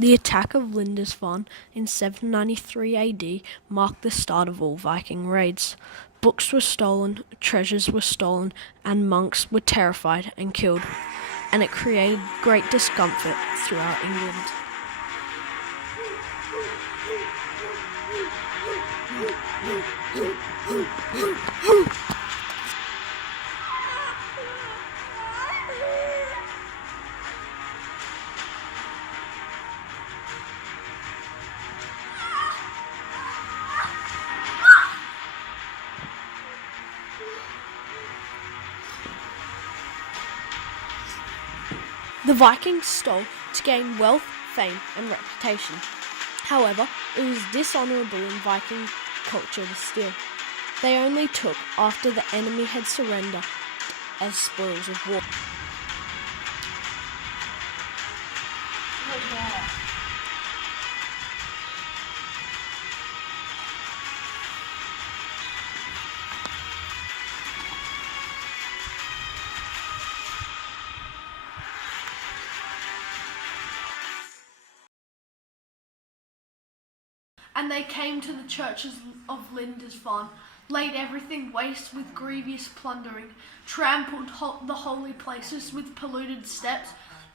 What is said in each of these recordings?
The attack of Lindisfarne in 793 AD marked the start of all Viking raids. Books were stolen, treasures were stolen, and monks were terrified and killed, and it created great discomfort throughout England. The Vikings stole to gain wealth, fame, and reputation. However, it was dishonourable in Viking culture to steal. They only took after the enemy had surrendered as spoils of war. And they came to the churches of Lindisfarne, laid everything waste with grievous plundering, trampled the holy places with polluted steps,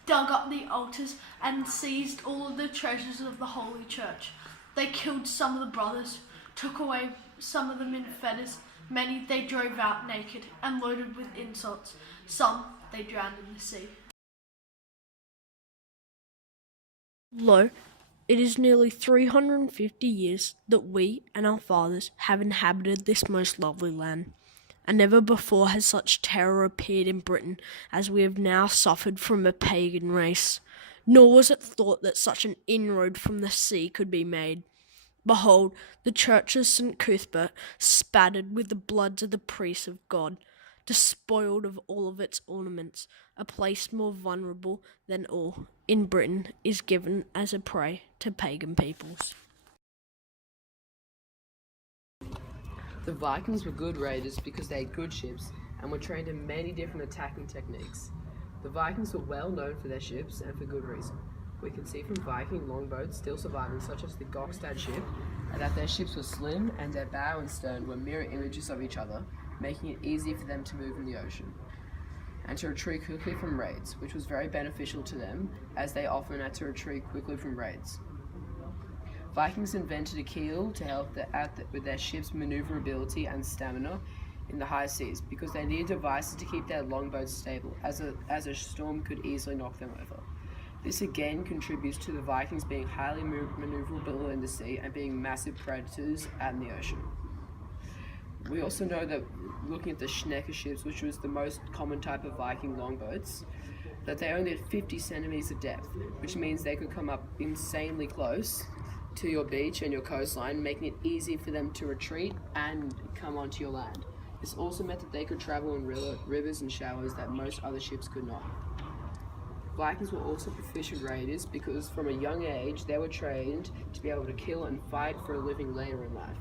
dug up the altars, and seized all of the treasures of the holy church. They killed some of the brothers, took away some of them in fetters, many they drove out naked and loaded with insults, some they drowned in the sea. Lo, it is nearly 350 years that we and our fathers have inhabited this most lovely land, and never before has such terror appeared in Britain as we have now suffered from a pagan race. Nor was it thought that such an inroad from the sea could be made. Behold, the church of St. Cuthbert, spattered with the bloods of the priests of God, despoiled of all of its ornaments, a place more vulnerable than all in Britain is given as a prey to pagan peoples. The Vikings were good raiders because they had good ships and were trained in many different attacking techniques. The Vikings were well known for their ships and for good reason. We can see from Viking longboats still surviving, such as the Gokstad ship, that their ships were slim and their bow and stern were mirror images of each other, making it easy for them to move in the ocean and to retreat quickly from raids, which was very beneficial to them as they often had to retreat quickly from raids. Vikings invented a keel to help with their ships' maneuverability and stamina in the high seas because they needed devices to keep their longboats stable as a storm could easily knock them over. This again contributes to the Vikings being highly maneuverable in the sea and being massive predators in the ocean. We also know that looking at the Schnecker ships, which was the most common type of Viking longboats, that they only had 50 centimeters of depth, which means they could come up insanely close to your beach and your coastline, making it easy for them to retreat and come onto your land. This also meant that they could travel in rivers and shallows that most other ships could not. Vikings were also proficient raiders because from a young age they were trained to be able to kill and fight for a living later in life.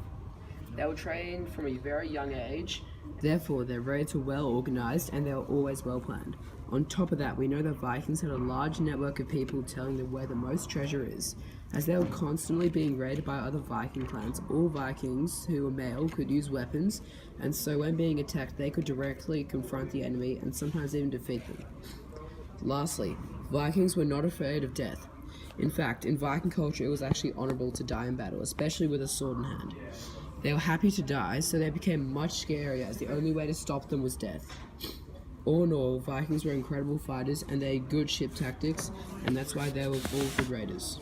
They were trained from a very young age, therefore their raids were well organised and they were always well planned. On top of that, we know that Vikings had a large network of people telling them where the most treasure is. As they were constantly being raided by other Viking clans, all Vikings who were male could use weapons, and so when being attacked they could directly confront the enemy and sometimes even defeat them. Lastly, Vikings were not afraid of death. In fact, in Viking culture it was actually honourable to die in battle, especially with a sword in hand. They were happy to die, so they became much scarier as the only way to stop them was death. All in all, Vikings were incredible fighters and they had good ship tactics, and that's why they were all good raiders.